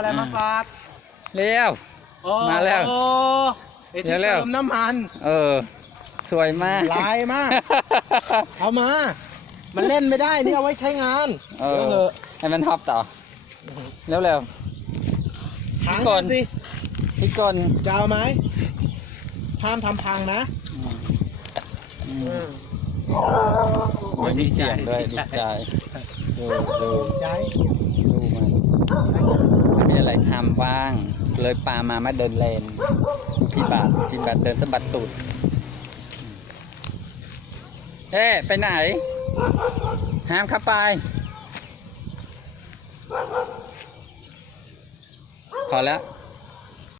อะไรมาฝากเร็วมาแล้วเดี๋ยวเติมน้ำมันสวยมากลายมากเอามามันเล่นไม่ได้นี่เอาไว้ใช้งานให้มันฮอปต่อเร็วพี่ก่อนสิพี่ก่อนจะเอาไหมห้ามทำพังนะมีเสียงด้วยดีใจดูมันมีอะไรทำบ้างเลยปามาเดินเลนพี่บาทเดินสะบัดตูดไปไหนห้ามเข้าไปพอแล้ว